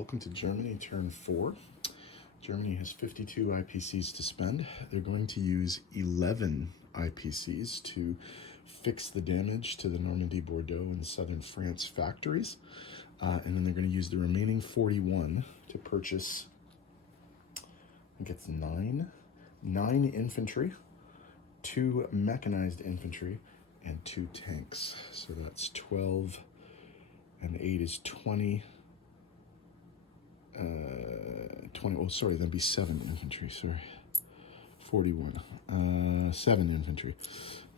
Welcome to Germany, turn 4. Germany has 52 IPCs to spend. They're going to use 11 IPCs to fix the damage to the Normandy, Bordeaux, and southern France factories. And then they're going to use the remaining 41 to purchase, I think it's nine infantry, 2 mechanized infantry, and 2 tanks. So that's 12, and 8 is 20. 20, oh sorry, that'd be 7 infantry, sorry. 41. 7 infantry.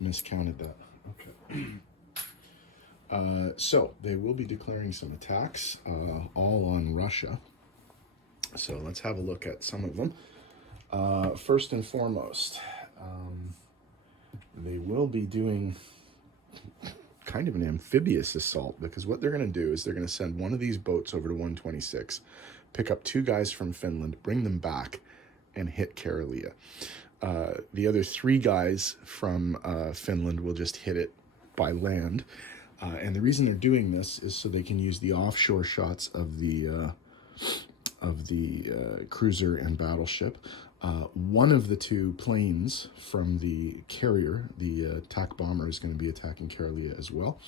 Miscounted that. Okay. So they will be declaring some attacks, all on Russia. So let's have a look at some of them. First and foremost, they will be doing kind of an amphibious assault, because what they're going to do is they're going to send one of these boats over to 126, pick up 2 guys from Finland, bring them back, and hit Karelia. The other 3 guys from Finland will just hit it by land. And the reason they're doing this is so they can use the offshore shots of the cruiser and battleship. One of the 2 planes from the carrier, the attack bomber, is going to be attacking Karelia as well.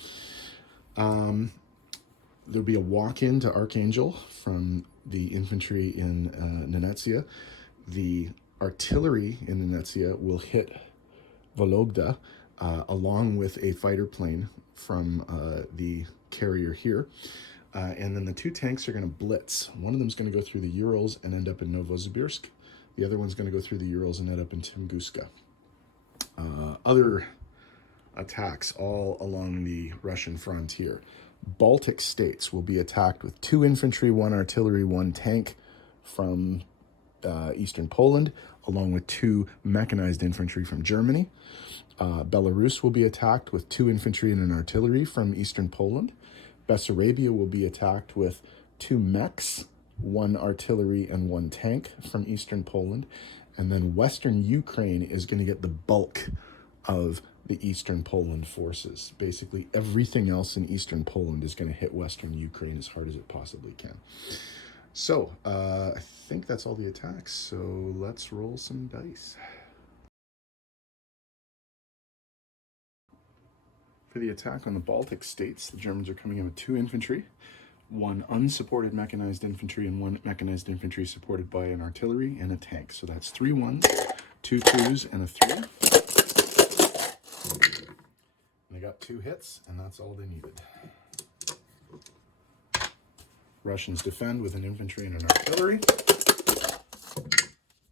There'll be a walk-in to Archangel from the infantry in Nenetsia. The artillery in Nenetsia will hit Vologda, along with a fighter plane from the carrier here. And then the 2 tanks are going to blitz. One of them is going to go through the Urals and end up in Novosibirsk. The other one's going to go through the Urals and end up in Tunguska. Other attacks all along the Russian frontier. Baltic states will be attacked with 2 infantry, 1 artillery, 1 tank from eastern Poland, along with 2 mechanized infantry from Germany. Belarus will be attacked with 2 infantry and an artillery from eastern Poland. Bessarabia will be attacked with 2 mechs, 1 artillery, and 1 tank from eastern Poland. And then western Ukraine is going to get the bulk of the eastern Poland forces. Basically, everything else in eastern Poland is going to hit western Ukraine as hard as it possibly can. So, I think that's all the attacks. So let's roll some dice. For the attack on the Baltic states, the Germans are coming in with 2 infantry, 1 unsupported mechanized infantry, and 1 mechanized infantry supported by an artillery and a tank. So that's 3 1s, 2 2s, and a 3. And they got 2 hits, and that's all they needed. Russians defend with an infantry and an artillery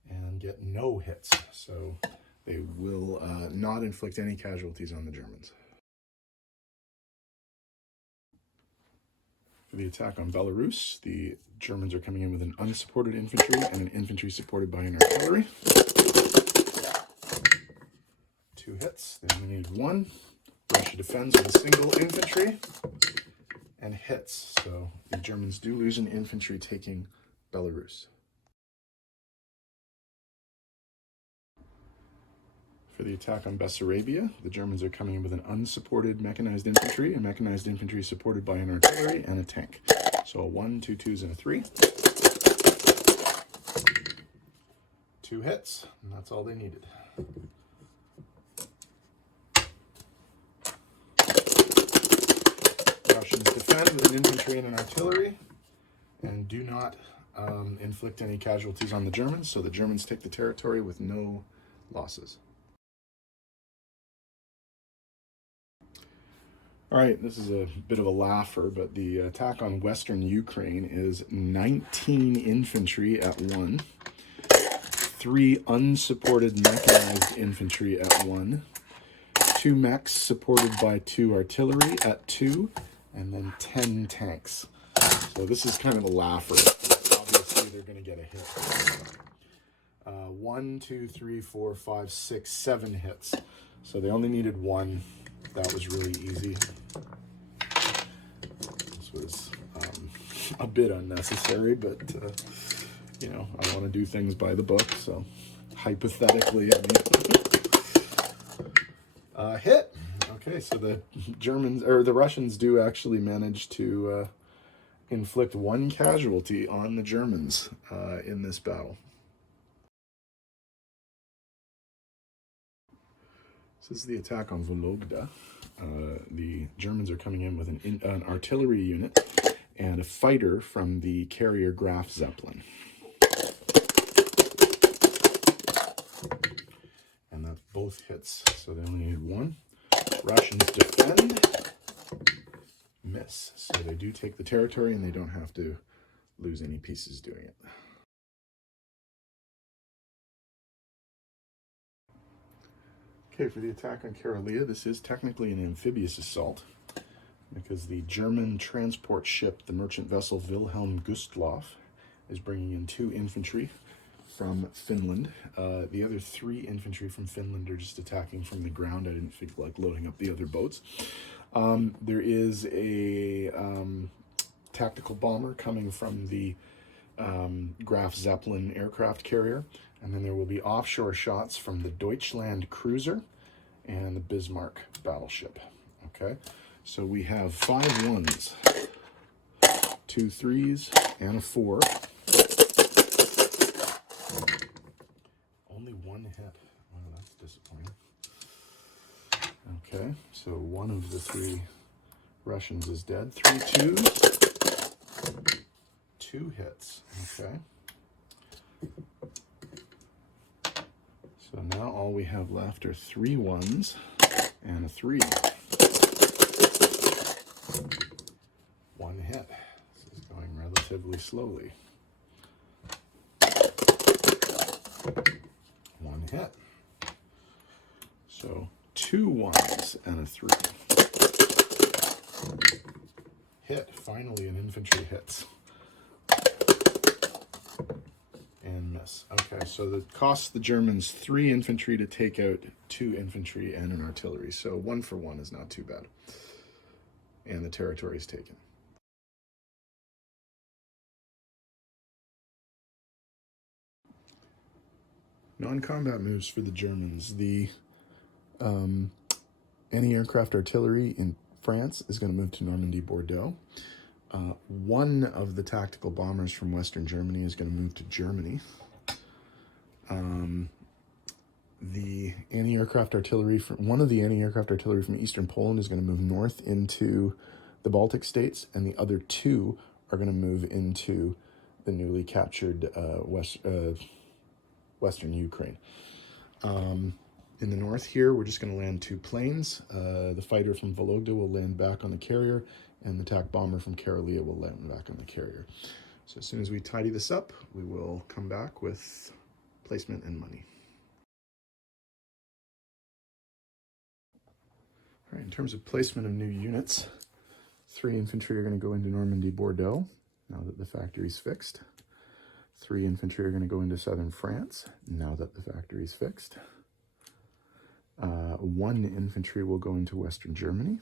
and get no hits. So they will not inflict any casualties on the Germans. For the attack on Belarus, the Germans are coming in with an unsupported infantry and an infantry supported by an artillery. 2 hits. They only need 1. Russia defends with a single infantry and hits. So the Germans do lose an infantry taking Belarus. For the attack on Bessarabia, the Germans are coming in with an unsupported mechanized infantry, and mechanized infantry supported by an artillery and a tank. So a 1, 2 2s, and a 3. 2 hits, and that's all they needed. Russians defend with an infantry and an artillery and do not inflict any casualties on the Germans, so the Germans take the territory with no losses. All right, this is a bit of a laugher, but the attack on western Ukraine is 19 infantry at 1, 3 unsupported mechanized infantry at 1, 2 mechs supported by 2 artillery at 2, and then 10 tanks. So this is kind of a laugher. Obviously, they're going to get a hit. 1, 2, 3, 4, 5, 6, 7 hits. So they only needed 1. That was really easy. This was a bit unnecessary, but you know, I want to do things by the book, so hypothetically, I mean, hit. Okay, so the Germans or the Russians do actually manage to inflict one casualty on the Germans in this battle. This is the attack on Vologda. The Germans are coming in with an artillery unit and a fighter from the carrier Graf Zeppelin. And that's both hits, so they only need one. Russians defend, miss. So they do take the territory and they don't have to lose any pieces doing it. Okay, for the attack on Karelia, this is technically an amphibious assault because the German transport ship, the merchant vessel Wilhelm Gustloff, is bringing in 2 infantry from Finland. The other 3 infantry from Finland are just attacking from the ground. I didn't feel like loading up the other boats. There is a tactical bomber coming from the Graf Zeppelin aircraft carrier, and then there will be offshore shots from the Deutschland cruiser and the Bismarck battleship. Okay, so we have 5 ones, 2 3s, and a 4. Only 1 hit. Oh, that's disappointing. Okay, so 1 of the 3 Russians is dead. 3 2s, 2 hits. Okay. So now all we have left are 3 1s and a 3. 1 hit. This is going relatively slowly. 1 hit. So 2 1s and a 3. Hit. Finally, an infantry hits. And miss. Okay, so that costs the Germans 3 infantry to take out 2 infantry and an artillery. So 1 for 1 is not too bad. And the territory is taken. Non-combat moves for the Germans. The anti-aircraft artillery in France is going to move to Normandy, Bordeaux. 1 of the tactical bombers from Western Germany is going to move to Germany. The anti-aircraft artillery one of the anti-aircraft artillery from Eastern Poland is going to move north into the Baltic states, and the other 2 are going to move into the newly captured Western Ukraine. In the north here, we're just going to land 2 planes. The fighter from Vologda will land back on the carrier, and the attack bomber from Karelia will land back on the carrier. So as soon as we tidy this up, we will come back with placement and money. All right, in terms of placement of new units, 3 infantry are going to go into Normandy, Bordeaux, now that the factory's fixed. 3 infantry are going to go into southern France, now that the factory's fixed. 1 infantry will go into Western Germany.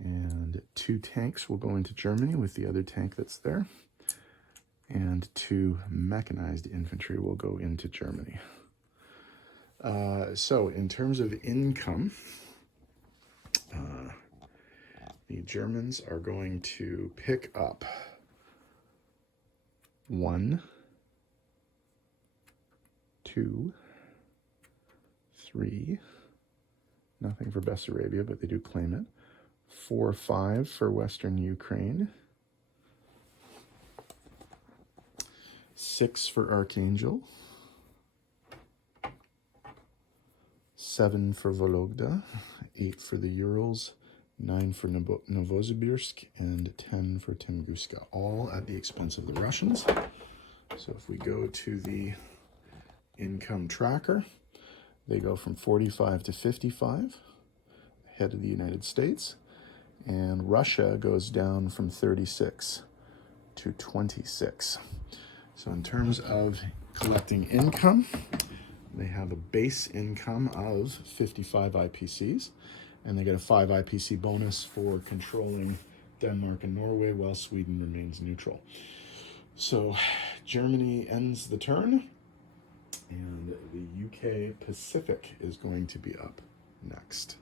And 2 tanks will go into Germany with the other tank that's there. And 2 mechanized infantry will go into Germany. So in terms of income, the Germans are going to pick up 1, 2, 3, nothing for Bessarabia, but they do claim it. 4, 5 for Western Ukraine. 6 for Archangel. 7 for Vologda. 8 for the Urals. 9 for Novosibirsk. And 10 for Tunguska, all at the expense of the Russians. So if we go to the income tracker, they go from 45 to 55, ahead of the United States. And Russia goes down from 36 to 26. So in terms of collecting income, they have a base income of 55 IPCs, and they get a 5 IPC bonus for controlling Denmark and Norway while Sweden remains neutral. So Germany ends the turn, and the UK Pacific is going to be up next.